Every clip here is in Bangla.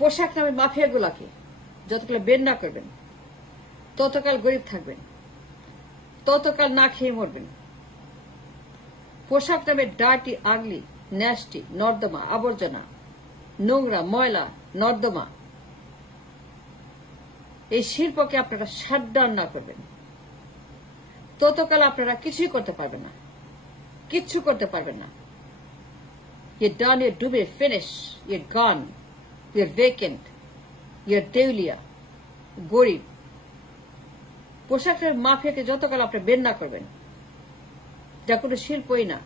পোশাক নামে মাফিয়াগুলাকে যতকাল বের না করবেন ততকাল গরিব থাকবেন, ততকাল না খেয়ে মরবেন। পোশাক নামে ডার্টি, আগলি, ন্যাস্টি, নর্দমা, আবর্জনা, নোংরা, ময়লা, নর্দমা, এই শিল্পকে আপনারা শাটডাউন না করবেন ততকাল আপনারা কিছুই করতে পারবেন না, কিচ্ছু করতে পারবেন না। You're done, you're doomed, finished, you're gone, you're vacant, you're দেউলিয়া, গরিব। পোশাকের মাফিয়াকে যতকাল আপনি বের না করবেন, যা কোনো শিল্পই না,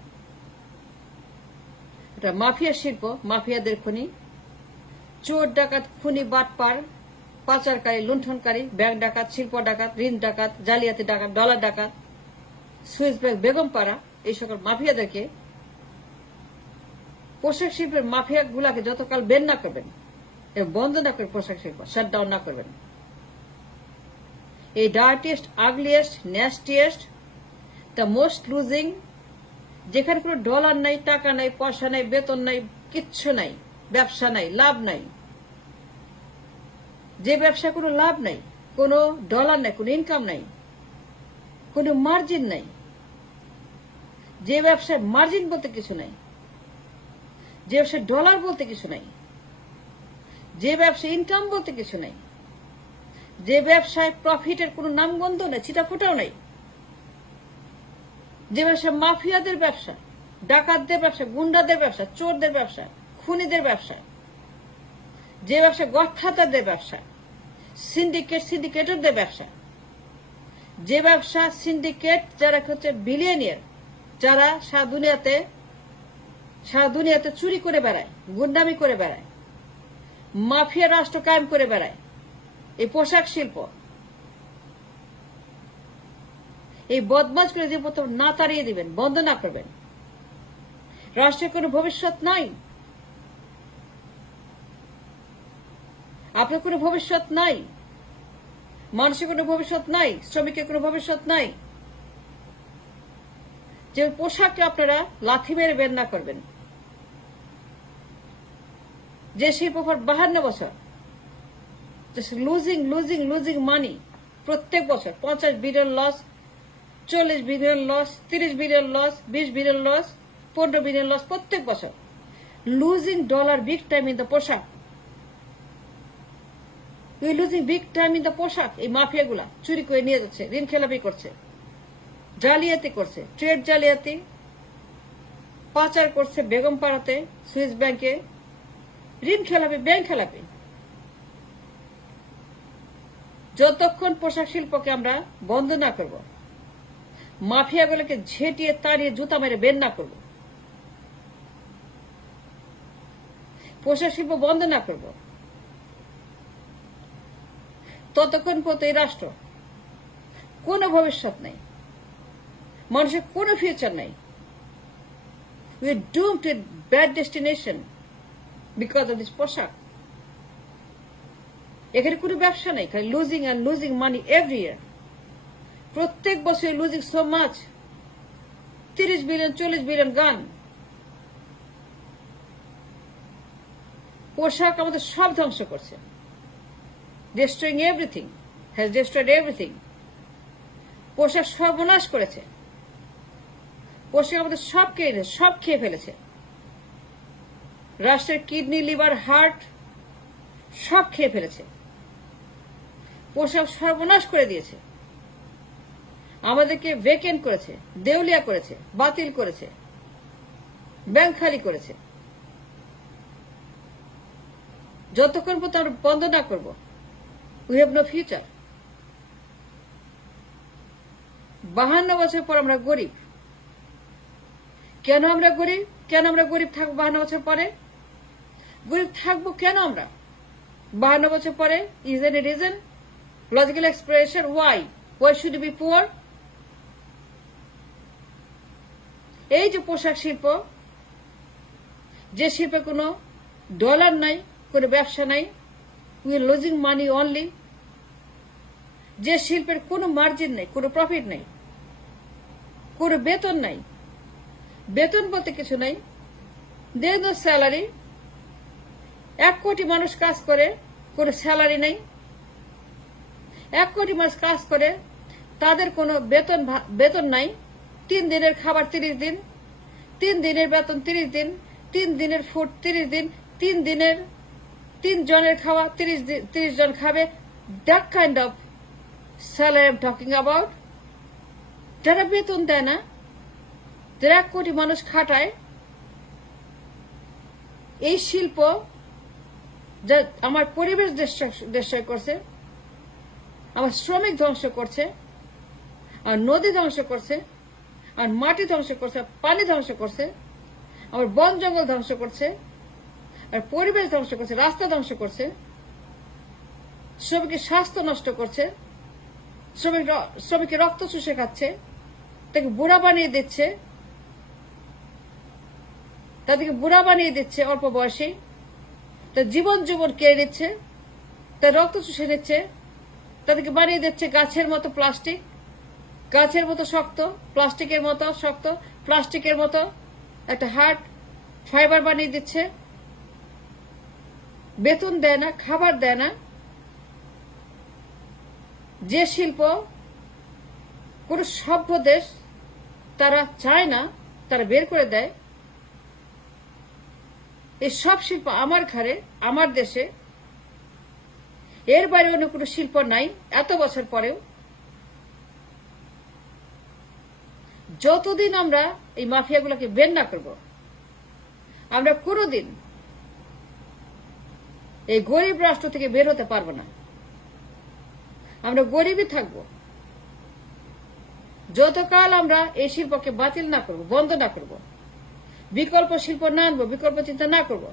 এটা মাফিয়া শিল্প, মাফিয়াদের খনি, চোর ডাকাত, খুনি, বাটপার, পাচারকারী, লুণ্ঠনকারী, ব্যাংক ডাকাত, শিল্প ডাকাত, ঋণ ডাকাত, জালিয়াতি ডাকাত, ডলার ডাকাত, সুইস ব্যাংক, বেগমপাড়া, এই সকল মাফিয়াদেরকে, পোশাক শিল্পের মাফিয়া গুলাকে যতকাল বের না করবেন এবং বন্ধ না করবেন, পোশাক শিল্প শাটডাউন না করবেন, এই dirtiest, ugliest, nastiest, the most losing, যেখানে কোনো ডলার নাই, টাকা নাই, পয়সা নাই, বেতন নাই, কিচ্ছু নাই, ব্যবসা নাই, লাভ নাই, যে ব্যবসা কোনো লাভ নাই, কোনো ডলার নাই, কোনো ইনকাম নাই, কোনো মার্জিন নাই, যে ব্যবসায় মার্জিন বলতে কিছু নাই, যে ব্যবসায় ডলার বলতে কিছু নাই, যে ব্যবসায় ইনকাম বলতে কিছু নাই, যে ব্যবসায় প্রফিটের কোনো নামগন্ধ নেই, ছিটাফোটাও নেই, যে ব্যবসা মাফিয়াদের ব্যবসা, ডাকাতদের ব্যবসা, গুন্ডাদের ব্যবসা, চোরদের ব্যবসা, খুনিদের ব্যবসা, যে ব্যবসা গডফাদারদের ব্যবসা, সিন্ডিকেটরদের ব্যবসা, যে ব্যবসা সিন্ডিকেট যারা হচ্ছে বিলিয়নিয়ার, যারা সারা দুনিয়াতে চুরি করে বেড়ায়, গুন্ডামি করে বেড়ায়, মাফিয়া রাষ্ট্র কায়েম করে বেড়ায়, এই পোশাক শিল্প, এই বদমাশ করে যে প্রথম না তাড়িয়ে দিবেন, বন্ধ না করবেন, রাষ্ট্রের কোনো ভবিষ্যৎ নাই, আপনার কোনো ভবিষ্যৎ নাই, মানুষের কোনো ভবিষ্যৎ নাই, শ্রমিকের কোনো ভবিষ্যৎ নাই। যে পোশাককে আপনারা লাথি মেরে বের না করবেন, যে শিল্প 52 বছর লুজিং লুজিং লুজিং মানি, প্রত্যেক বছর 50 billion loss, 40 billion loss, 30 billion loss, 20 billion loss, 15 billion loss, প্রত্যেক বছর losing dollar big time in the পোশাক, we losing big time in the পোশাক। এই মাফিয়াগুলা চুরি করে নিয়ে যাচ্ছে, ঋণ খেলাপি করছে, জালিয়াতি করছে, ট্রেড জালিয়াতি, পাচার করছে, বেগমপাড়াতে, সুইস ব্যাংকে, ঋণ খেলাপি, ব্যাংক খেলাপি। যতক্ষণ পোশাক শিল্পকে আমরা বন্ধ না করব, মাফিয়াগুলোকে ঝেঁটিয়ে তাড়িয়ে জুতা মেরে বের না করব, পোশাক শিল্প বন্ধ না করব, ততক্ষণ পর্যন্ত এই রাষ্ট্র কোনো ভবিষ্যৎ নেই, মানুষের কোনো ফিউচার নাই। We are doomed to bad destination because of this পোশাক। এখানে কোনো ব্যবসা নেই, খালি losing and losing money every year. প্রত্যেক বছর losing so much, 30 billion 40 billion গান। পোশাক আমাদের সব ধ্বংস করছে, destroying everything, has destroyed everything. পোশাক সর্বনাশ করেছে, পোশাক আমাদের সব খেয়ে ফেলেছে, রাষ্ট্রের কিডনি, লিভার, হার্ট সব খেয়ে ফেলেছে, পোশাক সর্বনাশ করে দিয়েছে, আমাদেরকে ভেকেন্ট করেছে, দেউলিয়া করেছে, বাতিল করেছে, ব্যাংক খালি করেছে। যতক্ষণ পর্যন্ত আমরা বন্ধ না করব, we have no future. 52 বছর পর আমরা গরিব। কেন আমরা গরিব? কেন আমরা গরিব থাকবো 52 বছর পরে? গরিব থাকবো কেন আমরা 52 বছর পরে? Is there any reason? Logical explanation? Why? Why should we be poor? এই যে পোশাক শিল্প, যে শিল্পে কোনো ডলার নাই, কোনো ব্যবসা নাই, we are losing money only. যে শিল্পের কোনো মার্জিন নেই, কোনো প্রফিট নেই, কোনো বেতন নাই, বেতন বলতে কিছু নাই, there is no salary, 1 কোটি মানুষ কাজ করে, কোনো স্যালারি নেই। 1 কোটি মানুষ কাজ করে, তাদের কোনো বেতন নাই। 3 দিনের খাবার 30 দিন, 3 দিনের বেতন 30 দিন, 3 দিনের ফুড 30 দিন, 3 জনের খাওয়া 30 জন খাবে। That kind of salary I am talking about. যারা বেতন দেয় না, যারা 1 কোটি মানুষ খাটায়, এই শিল্প যা আমার পরিবেশ দেশয় করছে, আমার শ্রমিক ধ্বংস করছে, আর নদী ধ্বংস করছে, আর মাটি ধ্বংস করছে, পানি ধ্বংস করছে, আমার বন জঙ্গল ধ্বংস করছে, আর পরিবেশ ধ্বংস করছে, রাস্তা ধ্বংস করছে, শ্রমিকের স্বাস্থ্য নষ্ট করছে, শ্রমিকের রক্ত চুষে খাচ্ছে, তাকে বুড়া বানিয়ে দিচ্ছে, তাদেরকে বুড়া বানিয়ে দিচ্ছে অল্প বয়সে, তার জীবন কেড়ে নিচ্ছে, তার রক্ত চুষে নিচ্ছে, তাদেরকে বানিয়ে দিচ্ছে গাছের মতো প্লাস্টিক, গাছের মতো শক্ত, প্লাস্টিকের মতো শক্ত, প্লাস্টিকের মতো একটা হার্ড ফাইবার বানিয়ে দিচ্ছে। বেতন দেয় না, খাবার দেয় না। যে শিল্প কোন সভ্য দেশ তারা চায় না, তারা বের করে দেয়। এই সব শিল্প আমার ঘরে, আমার দেশে, এর বাইরে অন্য কোনো শিল্প নাই। এত বছর পরেও যতদিন আমরা এই মাফিয়াগুলোকে বের না করব, আমরা কোনোদিন এই গরিব রাষ্ট্র থেকে বের হতে পারবো না। আমরা গরিবই থাকবো যতকাল আমরা এই শিল্পকে বাতিল না করব, বন্ধ না করব, বিকল্প শিল্প না আনবো, বিকল্প চিন্তা না করব,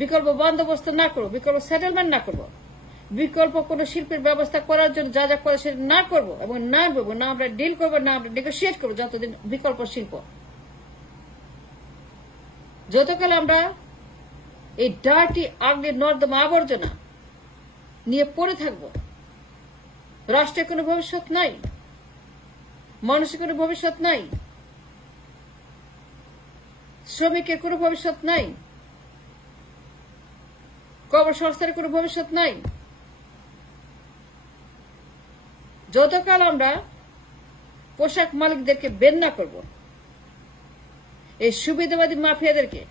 বিকল্প বন্দোবস্ত না করব, বিকল্প সেটেলমেন্ট না করব, বিকল্প কোন শিল্পের ব্যবস্থা করার জন্য যা যা করে সেটা না করবো এবং না বলবো, না আমরা ডিল করবো, না আমরা নেগোসিয়েট করবো, যতদিন বিকল্প শিল্প, যতকাল আমরা এই ডার্টি আগলি নর্দমা আবর্জনা নিয়ে পড়ে থাকবো, রাষ্ট্রের কোনো ভবিষ্যৎ নাই, মানুষের কোনো ভবিষ্যৎ নাই, শ্রমিকের কোনো ভবিষ্যৎ নাই, কর্মসংস্থানের কোনো ভবিষ্যৎ নাই। যতকাল আমরা পোশাক মালিকদেরকে বের না করব, এই সুবিধাবাদী মাফিয়াদেরকে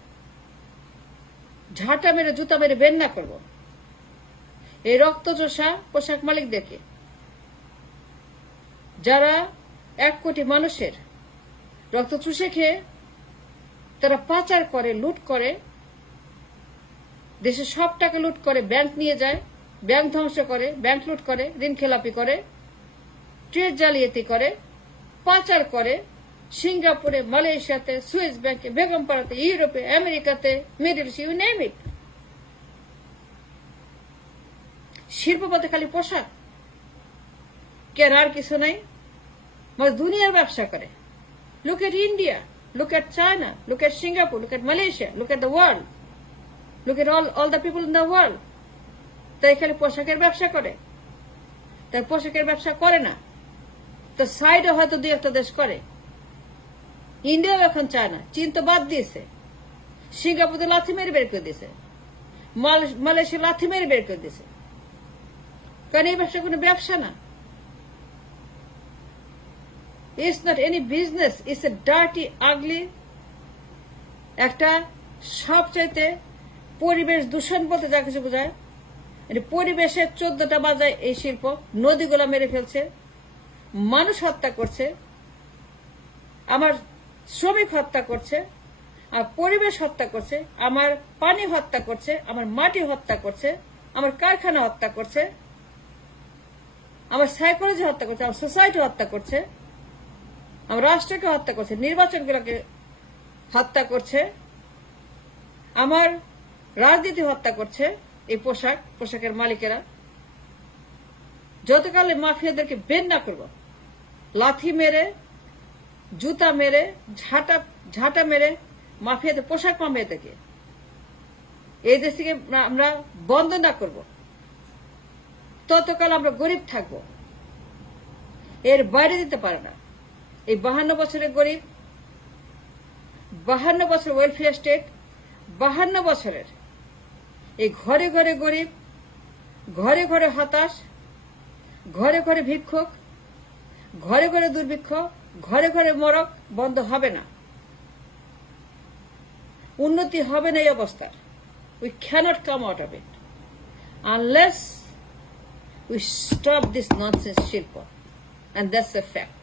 ঝাঁটা মেরে জুতা মেরে বের না করব, এই রক্তচোষা পোশাক মালিকদেরকে, যারা 1 কোটি মানুষের রক্ত চুষে খেয়ে তারা পাচার করে, লুট করে, দেশের সব টাকা লুট করে, ব্যাংক নিয়ে যায়, ব্যাংক ধ্বংস করে, ব্যাংক লুট করে, ঋণ খেলাপি করে, ট্রেড জালিয়াতি করে, পাচার করে, সিঙ্গাপুরে, মালয়েশিয়াতে, সুইস ব্যাংকে, বেগমপাড়াতে, ইউরোপে, আমেরিকাতে, Middle East, you name it. শিল্পপথে খালি পোশাক, কেন আর কিছু নাই? দুনিয়ার ব্যবসা করে। Look at India, look at China, look at Singapore, look at Malaysia, look at the world, look at all the people in the world. তাই খালি পোশাকের ব্যবসা করে, তাই পোশাকের ব্যবসা করে না, তো সাইডে হয়তো 2-1টা দেশ করে। ইন্ডিয়াও এখন চায় না, চীন তো বাদ দিয়েছে, সিঙ্গাপুর তো লাথি মেরে বের করে দিয়েছে, মালয়েশিয়া লাথি মেরে বের করে দিয়েছে, কারণ এই ব্যবসা কোনো ব্যবসা না। It's not any business, it's a dirty, ugly, একটা সবচাইতে পরিবেশ দূষণ বলতে যা কিছু বোঝায়, পরিবেশের 14টা বাজায় এই শিল্প। নদীগুলা মেরে ফেলছে, মানুষ হত্যা করছে, আমার শ্রমিক হত্যা করছে, আর পরিবেশ হত্যা করছে, আমার পানি হত্যা করছে, আমার মাটি হত্যা করছে, আমার কারখানা হত্যা করছে, আমার সাইকোলজি হত্যা করছে, আমার সোসাইটি হত্যা করছে, আমার রাষ্ট্রকে হত্যা করছে, নির্বাচনগুলোকে হত্যা করছে, আমার রাজনীতি হত্যা করছে। এই পোশাকের মালিকেরা যতকাল মাফিয়াদেরকে বের না করব, লাথি মেরে, জুতা মেরে, ঝাঁটা মেরে মাফিয়াদের, পোশাক মাফিয়াদেরকে এই দেশ থেকে আমরা বন্ধ না করব, ততকাল আমরা গরিব থাকব। এর বাইরে দিতে পারে না। এই 52 বছরের গরিব, 52 বছর ওয়েলফেয়ার স্টেট, 52 বছরের এই ঘরে ঘরে গরিব, ঘরে ঘরে হতাশ, ঘরে ঘরে ভিক্ষুক, ঘরে ঘরে দুর্ভিক্ষ, ঘরে ঘরে মরক বন্ধ হবে না। উন্নতি হবে না এই অবস্থার। We cannot come out of it unless we stop this nonsense Shilpa, and that's a fact.